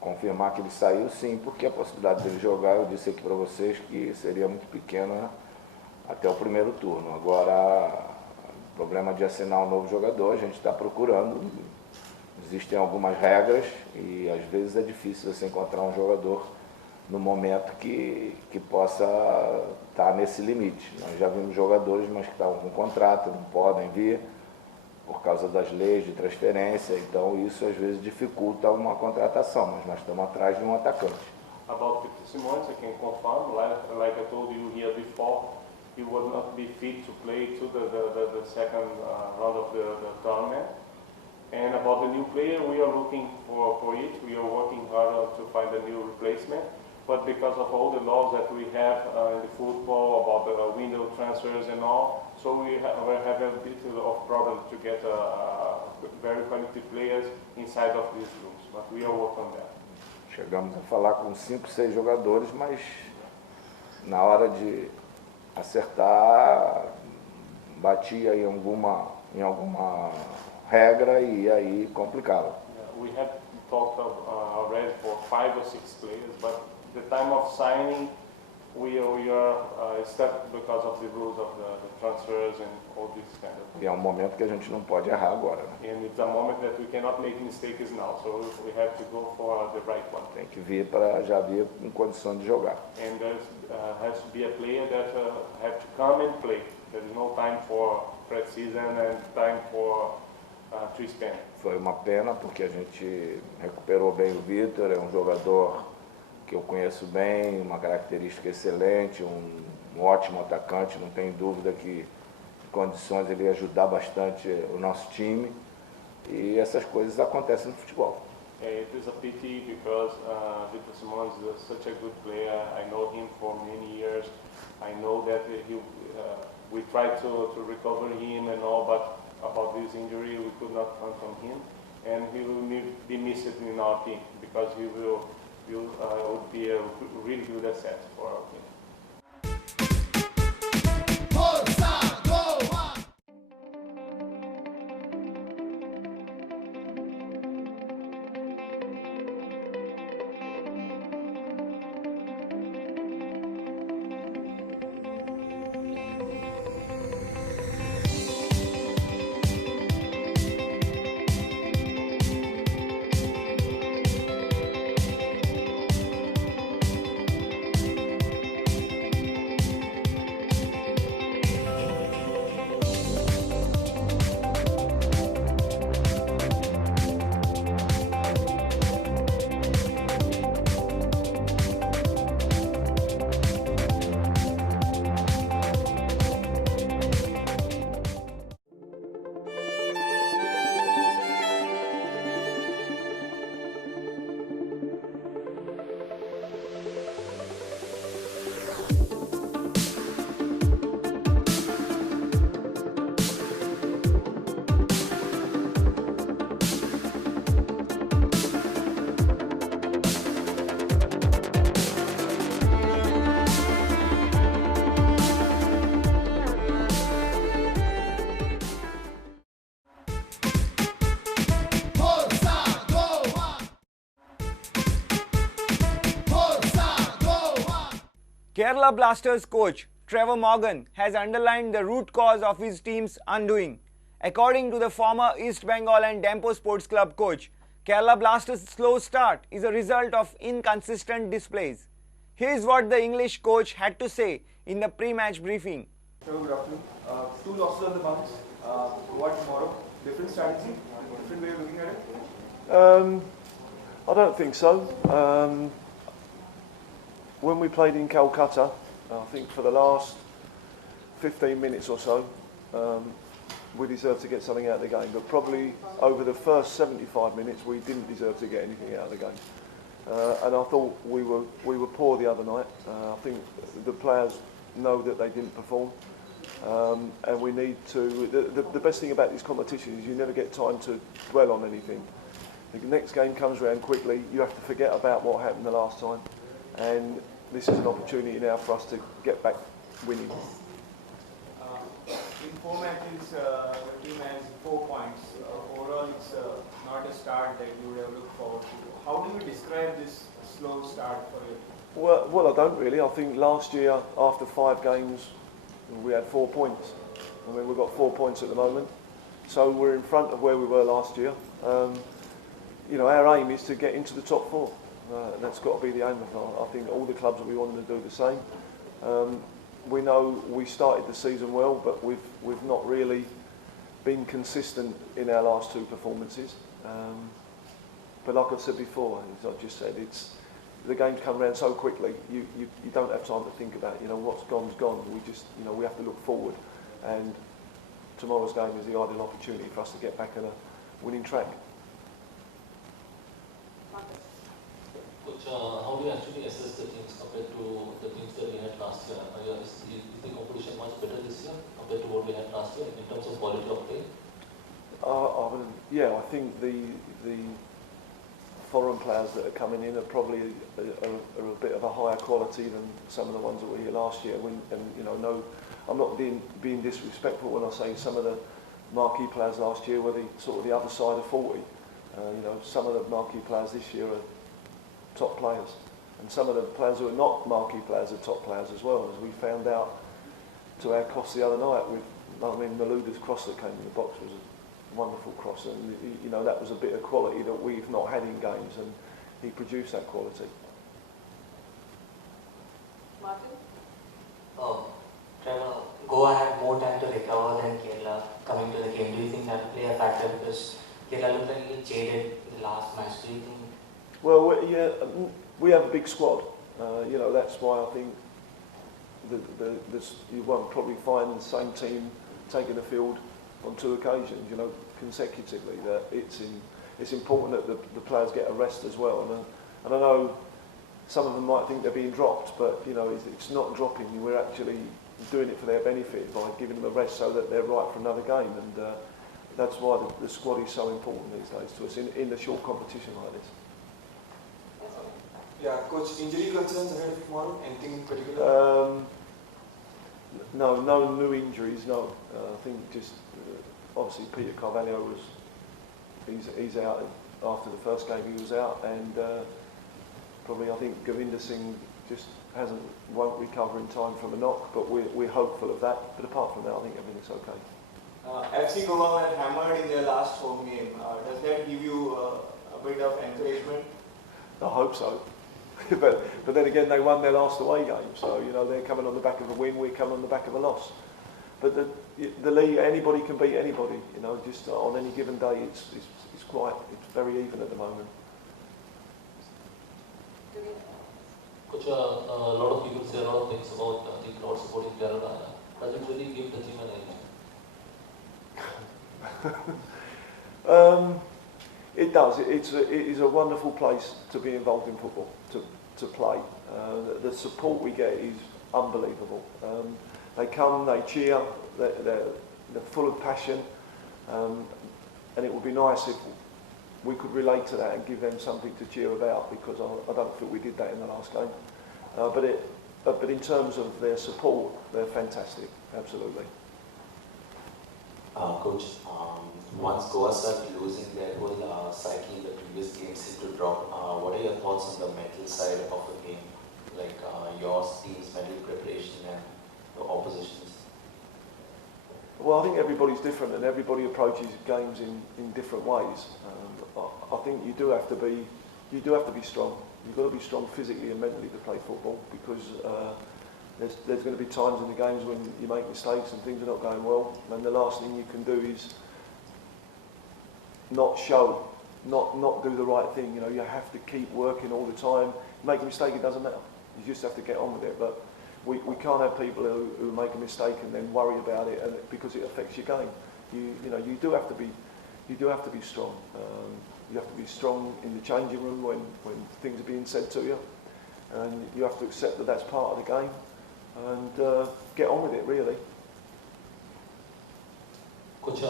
Confirmar que ele saiu, sim, porque a possibilidade dele jogar, eu disse aqui para vocês que seria muito pequena até o primeiro turno. Agora, problema de assinar um novo jogador, a gente está procurando. Existem algumas regras e às vezes é difícil você encontrar um jogador no momento que possa estar nesse limite. Nós já vimos jogadores, mas que estavam com contrato, não podem vir por causa das leis de transferência, então isso às vezes dificulta uma contratação, mas nós estamos atrás de um atacante. About Victor Simões, I can confirm, like I told you here before, he would not be fit to play to the second round of the tournament. And about the new player, we are looking for it. We are working hard to find a new replacement. But because of all the laws that we have in the football, about the window transfers and all, so we have a bit of problem to get very quality players inside of these rooms. But we are working on that. Chegamos a falar com 5, 6 jogadores, mas na hora de acertar, batia em alguma regra e aí complicava. We have talked already for 5 or 6 players, but the time of signing, we are stuck because of the rules of the transfers and all this kind of things. E é um momento que a gente não pode errar agora, né? And it's a moment that we cannot make mistakes now, so we have to go for the right one. Tem que vir para já vir em condição de jogar. And there has to be a player that have to come and play. There is no time for pre-season and time for to spend. Foi uma pena porque a gente recuperou bem o Vitor, é um jogador que eu conheço bem, uma característica excelente, um ótimo atacante, não tenho dúvida que em condições ele ia ajudar bastante o nosso time e essas coisas acontecem no futebol. It is a pity because Victor Simões is such a good player. I know him for many years. I know that we tried to recover him and all, but about this injury we could not count on him, and he will be missed in our team because he would be a really good asset for our team. Kerala Blasters coach Trevor Morgan has underlined the root cause of his team's undoing. According to the former East Bengal and Dempo Sports Club coach, Kerala Blasters' slow start is a result of inconsistent displays. Here's what the English coach had to say in the pre-match briefing. Good afternoon. 2 losses on the bounce. What tomorrow? Different strategy? Different way of looking at it? I don't think so. When we played in Calcutta, I think for the last 15 minutes or so, we deserved to get something out of the game. But probably over the first 75 minutes, we didn't deserve to get anything out of the game. And I thought we were poor the other night. I think the players know that they didn't perform. And we need to, the best thing about this competition is you never get time to dwell on anything. The next game comes around quickly, you have to forget about what happened the last time, and this is an opportunity now for us to get back winning. In 4 matches, the team has 4 points. Overall, it's not a start that you would have looked forward to. How do you describe this slow start for you? Well, I don't really. I think last year, after 5 games, we had 4 points. I mean, we've got 4 points at the moment. So we're in front of where we were last year. You know, our aim is to get into the top 4. And that's got to be the aim of it. I think all the clubs will be wanting to do the same. We know we started the season well, but we've not really been consistent in our last 2 performances. But like I said before, as I just said, the games come around so quickly. You don't have time to think about, you know, what's gone's gone. We just, you know, we have to look forward. And tomorrow's game is the ideal opportunity for us to get back on a winning track. Coach, how do you actually assess the teams compared to the teams that we had last year? Is the competition much better this year compared to what we had last year in terms of quality of play? Yeah, I think the foreign players that are coming in are probably are a bit of a higher quality than some of the ones that were here last year. And you know, no, I'm not being disrespectful when I say some of the marquee players last year were the sort of the other side of 40. You know, some of the marquee players this year are top players, and some of the players who are not marquee players are top players as well, as we found out to our cost the other night. I mean, Malouda's cross that came in the box was a wonderful cross, and you know, that was a bit of quality that we've not had in games, and he produced that quality. Martin? Trevor, Goa had more time to recover than Kerala coming to the game. Do you think that will play a factor, because Kerala looked like it jaded in the last match? Do you think? Well, yeah, we have a big squad. You know, that's why I think you won't probably find the same team taking the field on 2 occasions, you know, consecutively. That it's important that the players get a rest as well. And I know some of them might think they're being dropped, but you know, it's not dropping. We're actually doing it for their benefit by giving them a rest so that they're right for another game. And that's why the squad is so important these days to us in a short competition like this. Yeah, Coach, injury concerns ahead of tomorrow? Anything in particular? No new injuries, no. I think just, obviously Peter Carvalho he's out. After the first game he was out, and probably I think Govinda Singh just won't recover in time from a knock, but we're hopeful of that. But apart from that, I think everything's okay. FC Goa were hammered in their last home game. Does that give you a bit of encouragement? I hope so. but then again, they won their last away game, so you know, they're coming on the back of a win, we're coming on the back of a loss. But the league, anybody can beat anybody. You know, just on any given day, it's very even at the moment. Coach, a lot of people say a lot of things about the crowd supporting Kerala. Does it really give the team an edge? It does. It is a wonderful place to be involved in football, to play. The support we get is unbelievable. They come, they cheer, they're full of passion, and it would be nice if we could relate to that and give them something to cheer about, because I don't think we did that in the last game. But in terms of their support, they're fantastic, absolutely. Coach, once Goa started losing their whole cycle, the previous games seemed to drop. What are your thoughts on the mental side of the game? Like your team's mental preparation and the opposition's? Well, I think everybody's different and everybody approaches games in different ways. I think you do have to be strong. You've got to be strong physically and mentally to play football, because there's going to be times in the games when you make mistakes and things are not going well, and the last thing you can do is not do the right thing. You know, you have to keep working all the time. Make a mistake, it doesn't matter. You just have to get on with it. But we can't have people who make a mistake and then worry about it, and because it affects your game. You do have to be strong. You have to be strong in the changing room when things are being said to you, and you have to accept that that's part of the game, and get on with it, really. Coach, you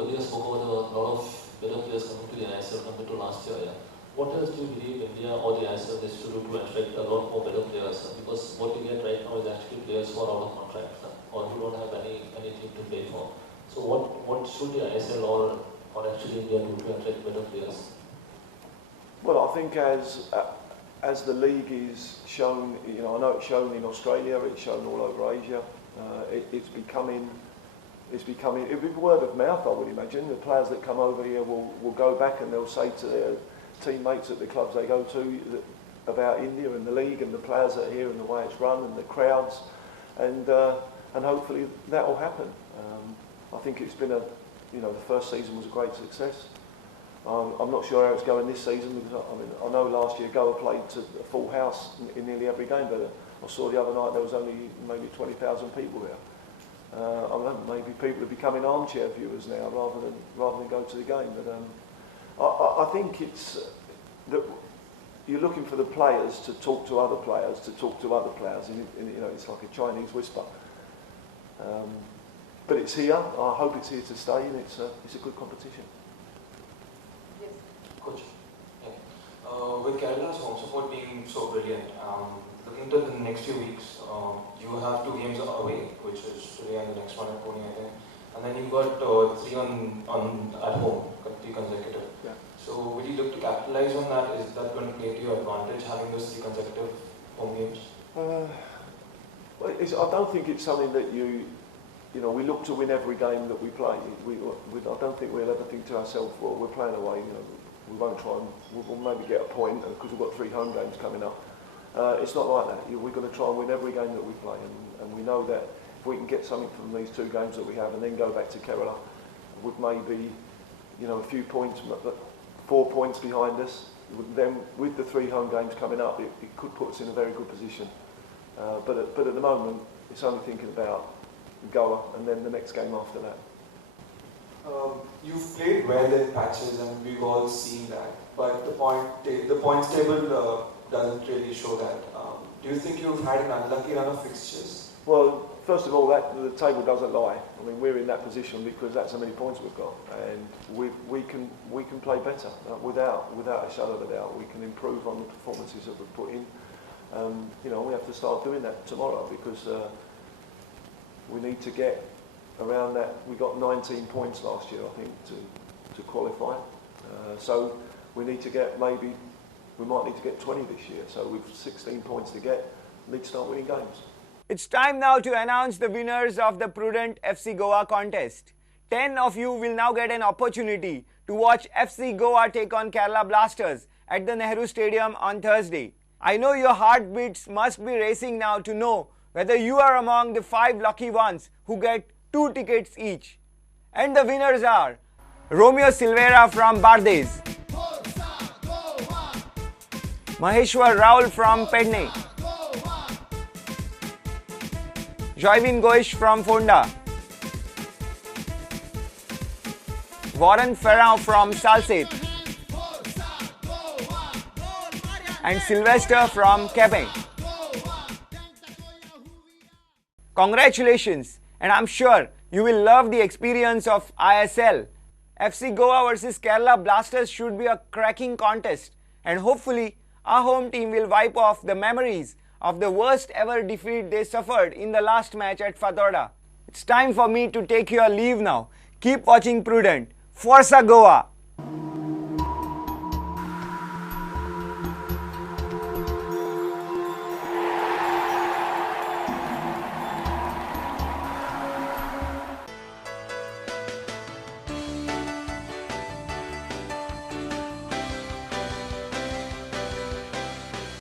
earlier spoke about a lot of better players coming to the ISL compared to last year. Yeah? What else do you believe India or the ISL needs to do to attract a lot more better players? Because what you get right now is actually players who are out of contract or who don't have any team to play for. So what should the ISL or or actually India do to attract better players? Well, I think as the league is shown, I know it's shown in Australia, it's shown all over Asia. It's becoming. It'll be word of mouth, I would imagine. The players that come over here will go back and they'll say to their teammates at the clubs they go to about India and the league and the players that are here and the way it's run and the crowds, and hopefully that will happen. I think it's been the first season was a great success. I'm not sure how it's going this season because I know last year Goa played to a full house in nearly every game, but I saw the other night there was only maybe 20,000 people there. I don't know, maybe people are becoming armchair viewers now rather than go to the game. But I think it's that you're looking for the players to talk to other players, to talk to other players. It's like a Chinese whisper. But it's here. I hope it's here to stay, and it's a good competition. Yes. Coach, with Kerala's home support being so brilliant, looking to the next few weeks, you have 2 games away, which is today and the next one at Pune, I think. And then you've got 3 at home, 3 consecutive. Yeah. So will you look to capitalize on that? Is that going to play to your advantage, having those 3 consecutive home games? I don't think it's something that we look to win every game that we play. I don't think we'll ever think to ourselves, well, we're playing away, we won't try and we'll maybe get a point because we've got 3 home games coming up. It's not like that. We're going to try and win every game that we play, and we know that if we can get something from these 2 games that we have and then go back to Kerala with maybe a few points, 4 points behind us, then with the 3 home games coming up, it could put us in a very good position. But at the moment, it's only thinking about Goa and then the next game after that. You've played well in patches and we've all seen that, but the points table doesn't really show that. Do you think you've had an unlucky run of fixtures? Well, first of all, the table doesn't lie. I mean, we're in that position because that's how many points we've got, and we can play better without a shadow of a doubt. We can improve on the performances that we've put in. We have to start doing that tomorrow because we need to get around that. We got 19 points last year, I think, to qualify. So we need to get we might need to get 20 this year. So with 16 points to get, we need to start winning games. It's time now to announce the winners of the Prudent FC Goa contest. 10 of you will now get an opportunity to watch FC Goa take on Kerala Blasters at the Nehru Stadium on Thursday. I know your heartbeats must be racing now to know whether you are among the 5 lucky ones who get 2 tickets each. And the winners are Romeo Silveira from Bardes, Maheshwar Raul from Pedne, Joivin Goish from Fonda, Warren Ferrand from Salsette, and Sylvester from Cape. Congratulations, and I'm sure you will love the experience of ISL. FC Goa versus Kerala Blasters should be a cracking contest, and hopefully our home team will wipe off the memories of the worst ever defeat they suffered in the last match at Fatorda. It's time for me to take your leave now. Keep watching Prudent. Forza Goa!